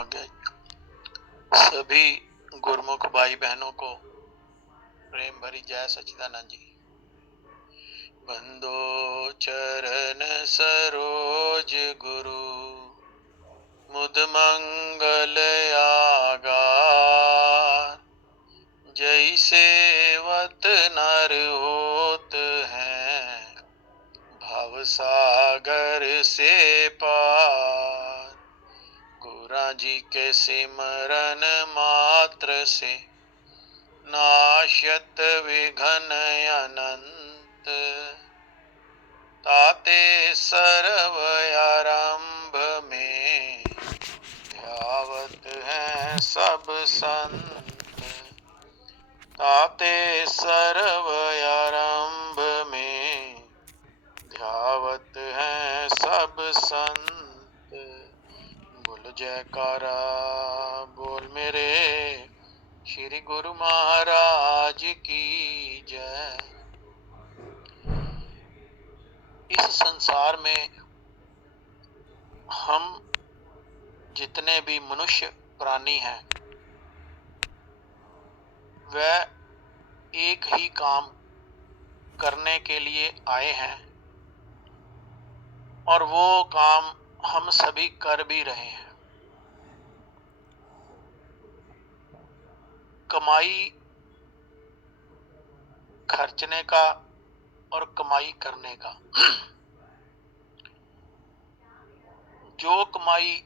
आज्ञा। सभी गुरमुख भाई बहनों को प्रेम भरी जय सच्चिदानंद जी। बंदो चरण सरोज गुरु मुद मंगल आगार। जय सेवत नर होत हैं भव सागर से पार। गुरा जी के सिमरन मात्र से नाशत विघ्न अनंत। ताते सर्व आरंभ में ध्यावत हैं सब संत। ताते सर्व आरंभ में ध्यावत हैं सब संत। बोल जयकारा बोल मेरे श्री गुरु महाराज की जय। इस संसार में हम जितने भी मनुष्य प्राणी हैं वह एक ही काम करने के लिए आए हैं और वो काम हम सभी कर भी रहे हैं। कमाई खर्चने का और कमाई करने का। जो कमाई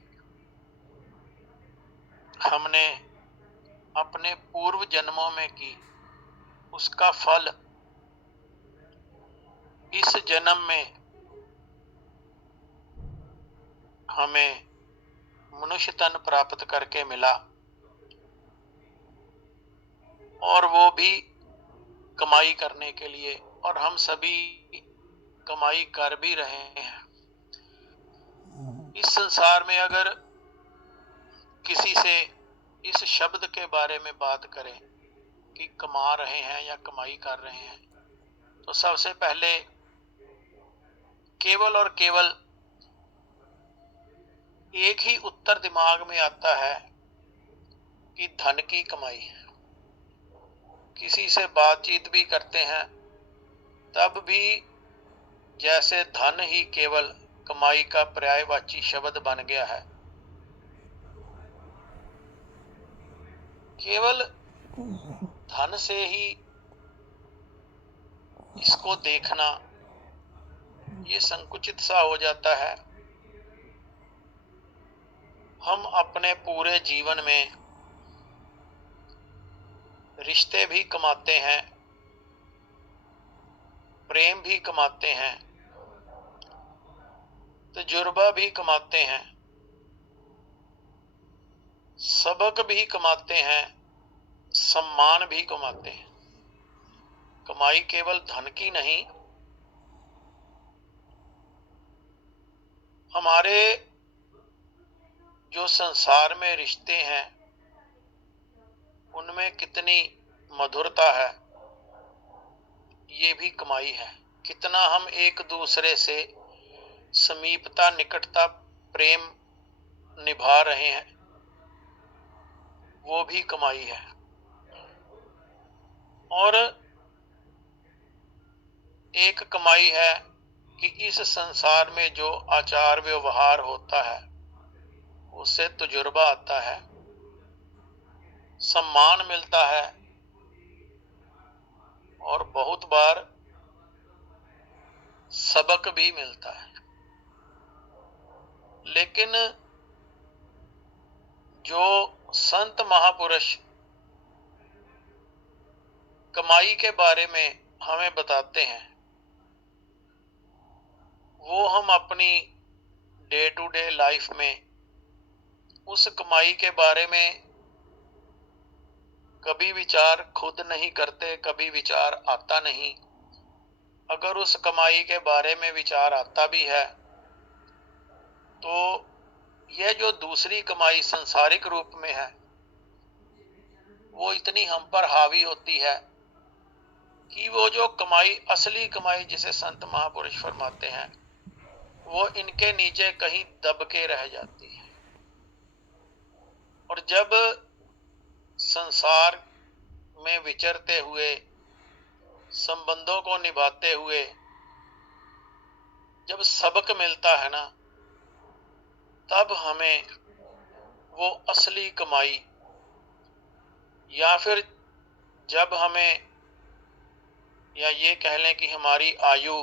हमने अपने पूर्व जन्मों में की उसका फल इस जन्म में हमें मनुष्य तन प्राप्त करके मिला और वो भी कमाई करने के लिए, और हम सभी कमाई कर भी रहे हैं। इस संसार में अगर किसी से इस शब्द के बारे में बात करें कि कमा रहे हैं या कमाई कर रहे हैं तो सबसे पहले केवल और केवल एक ही उत्तर दिमाग में आता है कि धन की कमाई। किसी से बातचीत भी करते हैं तब भी जैसे धन ही केवल कमाई का पर्यायवाची शब्द बन गया है। केवल धन से ही इसको देखना ये संकुचित सा हो जाता है। हम अपने पूरे जीवन में रिश्ते भी कमाते हैं, प्रेम भी कमाते हैं, तजुर्बा भी कमाते हैं, सबक भी कमाते हैं, सम्मान भी कमाते हैं। कमाई केवल धन की नहीं, हमारे जो संसार में रिश्ते हैं उनमें कितनी मधुरता है ये भी कमाई है। कितना हम एक दूसरे से समीपता, निकटता, प्रेम निभा रहे हैं वो भी कमाई है। और एक कमाई है कि इस संसार में जो आचार व्यवहार होता है उससे तजुर्बा आता है, सम्मान मिलता है और बहुत बार सबक भी मिलता है। लेकिन जो संत महापुरुष कमाई के बारे में हमें बताते हैं वो हम अपनी डे टू डे लाइफ में उस कमाई के बारे में कभी विचार खुद नहीं करते, कभी विचार आता नहीं। अगर उस कमाई के बारे में विचार आता भी है तो यह जो दूसरी कमाई संसारिक रूप में है वो इतनी हम पर हावी होती है कि वो जो कमाई, असली कमाई जिसे संत महापुरुष फरमाते हैं वो इनके नीचे कहीं दब के रह जाती है। और जब संसार में विचरते हुए, संबंधों को निभाते हुए जब सबक मिलता है ना, तब हमें वो असली कमाई, या फिर जब हमें, या ये कह लें कि हमारी आयु,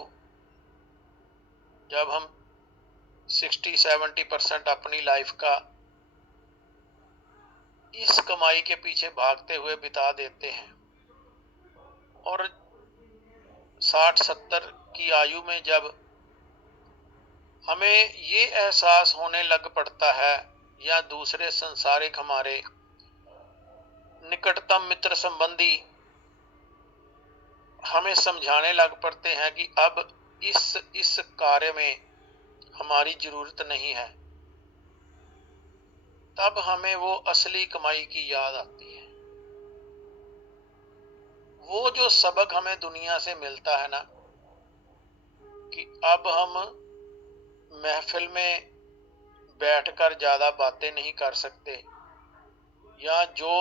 जब हम 60-70% अपनी लाइफ का इस कमाई के पीछे भागते हुए बिता देते हैं, और 60-70 की आयु में जब हमें ये एहसास होने लग पड़ता है, या दूसरे संसारिक हमारे निकटतम मित्र संबंधी हमें समझाने लग पड़ते हैं कि अब इस कार्य में हमारी जरूरत नहीं है, तब हमें वो असली कमाई की याद आती है। वो जो सबक हमें दुनिया से मिलता है ना, कि अब हम महफिल में बैठकर ज्यादा बातें नहीं कर सकते, या जो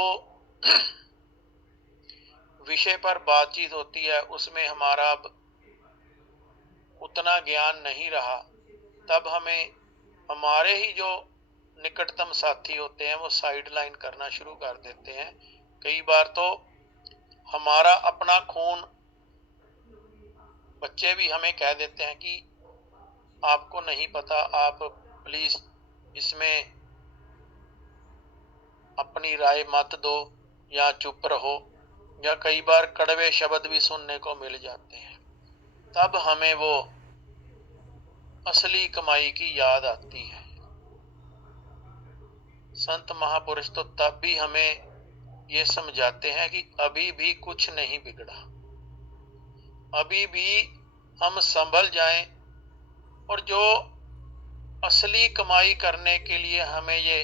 विषय पर बातचीत होती है उसमें हमारा अब उतना ज्ञान नहीं रहा, तब हमें हमारे ही जो निकटतम साथी होते हैं वो साइड लाइन करना शुरू कर देते हैं। कई बार तो हमारा अपना खून बच्चे भी हमें कह देते हैं कि आपको नहीं पता, आप प्लीज इसमें अपनी राय मत दो, या चुप रहो, या कई बार कड़वे शब्द भी सुनने को मिल जाते हैं। तब हमें वो असली कमाई की याद आती है। संत महापुरुष तो तब भी हमें ये समझाते हैं कि अभी भी कुछ नहीं बिगड़ा, अभी भी हम संभल जाएं, और जो असली कमाई करने के लिए हमें ये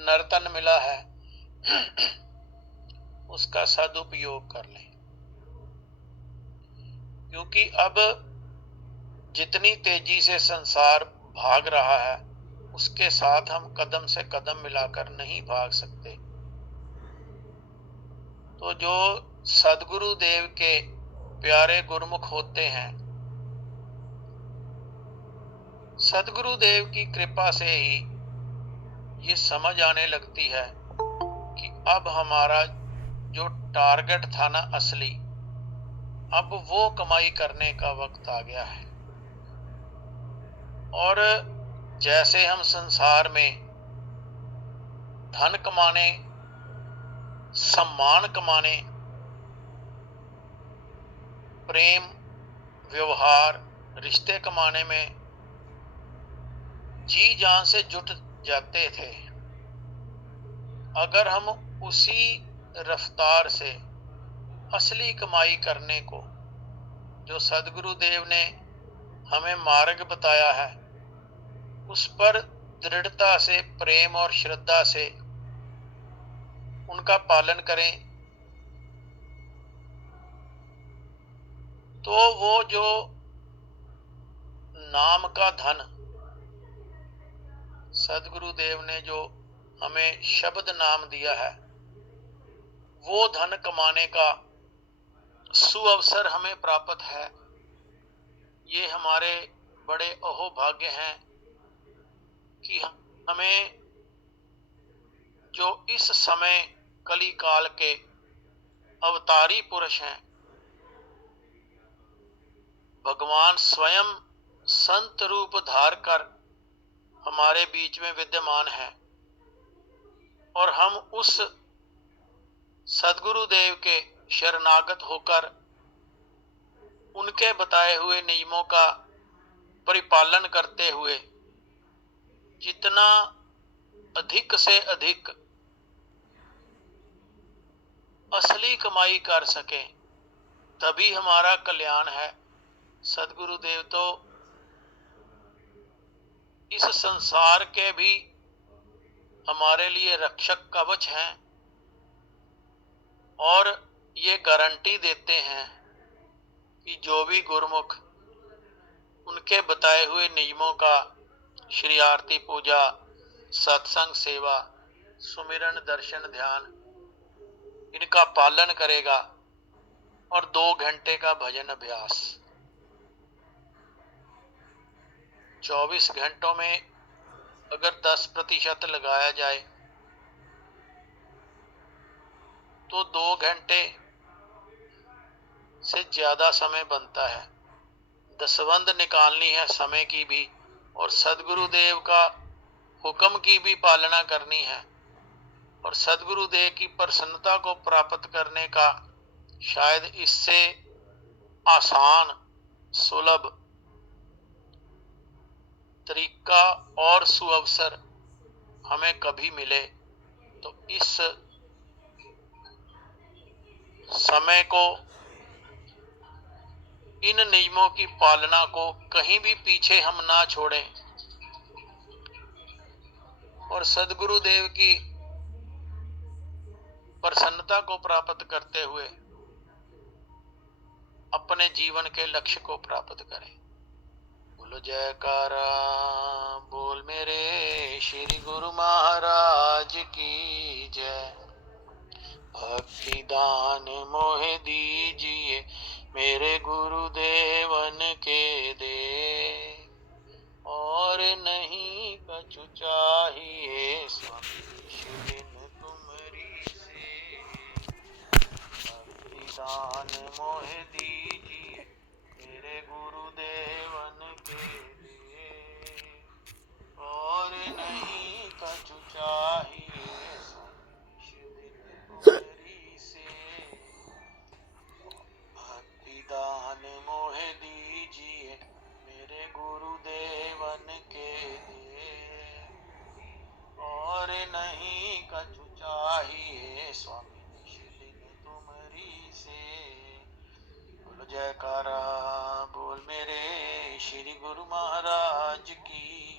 नर्तन मिला है उसका सदुपयोग कर लें। क्योंकि अब जितनी तेजी से संसार भाग रहा है, उसके साथ हम कदम से कदम मिलाकर नहीं भाग सकते। तो जो सदगुरु देव के प्यारे गुरुमुख होते हैं, सदगुरु देव की कृपा से ही ये समझ आने लगती है कि अब हमारा जो टारगेट था ना असली, अब वो कमाई करने का वक्त आ गया है। और जैसे हम संसार में धन कमाने, सम्मान कमाने, प्रेम, व्यवहार, रिश्ते कमाने में जी जान से जुट जाते थे, अगर हम उसी रफ्तार से असली कमाई करने को, जो सदगुरु देव ने हमें मार्ग बताया है, उस पर दृढ़ता से, प्रेम और श्रद्धा से उनका पालन करें, तो वो जो नाम का धन सदगुरु देव ने जो हमें शब्द नाम दिया है, वो धन कमाने का सुअवसर हमें प्राप्त है। ये हमारे बड़े अहोभाग्य हैं कि हमें जो इस समय कली काल के अवतारी पुरुष हैं, भगवान स्वयं संत रूप धार कर हमारे बीच में विद्यमान है, और हम उस सदगुरु देव के शरणागत होकर उनके बताए हुए नियमों का परिपालन करते हुए जितना अधिक से अधिक असली कमाई कर सके, तभी हमारा कल्याण है। सदगुरु देव तो इस संसार के भी हमारे लिए रक्षक कवच हैं, और ये गारंटी देते हैं कि जो भी गुरुमुख उनके बताए हुए नियमों का श्री आरती पूजा, सत्संग सेवा सुमिरन, दर्शन, ध्यान इनका पालन करेगा और 2 घंटे का भजन अभ्यास, 24 घंटों में अगर 10% लगाया जाए तो 2 घंटे से ज्यादा समय बनता है। दसवंध निकालनी है समय की भी और सदगुरुदेव का हुक्म की भी पालना करनी है और सदगुरुदेव की प्रसन्नता को प्राप्त करने का शायद इससे आसान, सुलभ तरीका और सुअवसर हमें कभी मिले। तो इस समय को, इन नियमों की पालना को कहीं भी पीछे हम ना छोड़ें और सदगुरुदेव की प्रसन्नता को प्राप्त करते हुए अपने जीवन के लक्ष्य को प्राप्त करें। बोलो जयकारा, बोल मेरे श्री गुरु महाराज की जय। भक्ति दान मोहे दीजिए मेरे गुरुदेवन के दे, और नहीं कछु चाहिए स्वामी शिविन तुमरी से। भक्ति दान मोहे दीजिए मेरे गुरुदेवन के दे, और नहीं कछु चाहिए स्वामी शिविन तुमरी से। भक्ति दान मोहे दीजिए मेरे गुरुदेवन के दे, और नहीं कछु चाहिए स्वामी निशिदिन तुमरी से। बोलो जयकारा, बोल मेरे श्री गुरु महाराज की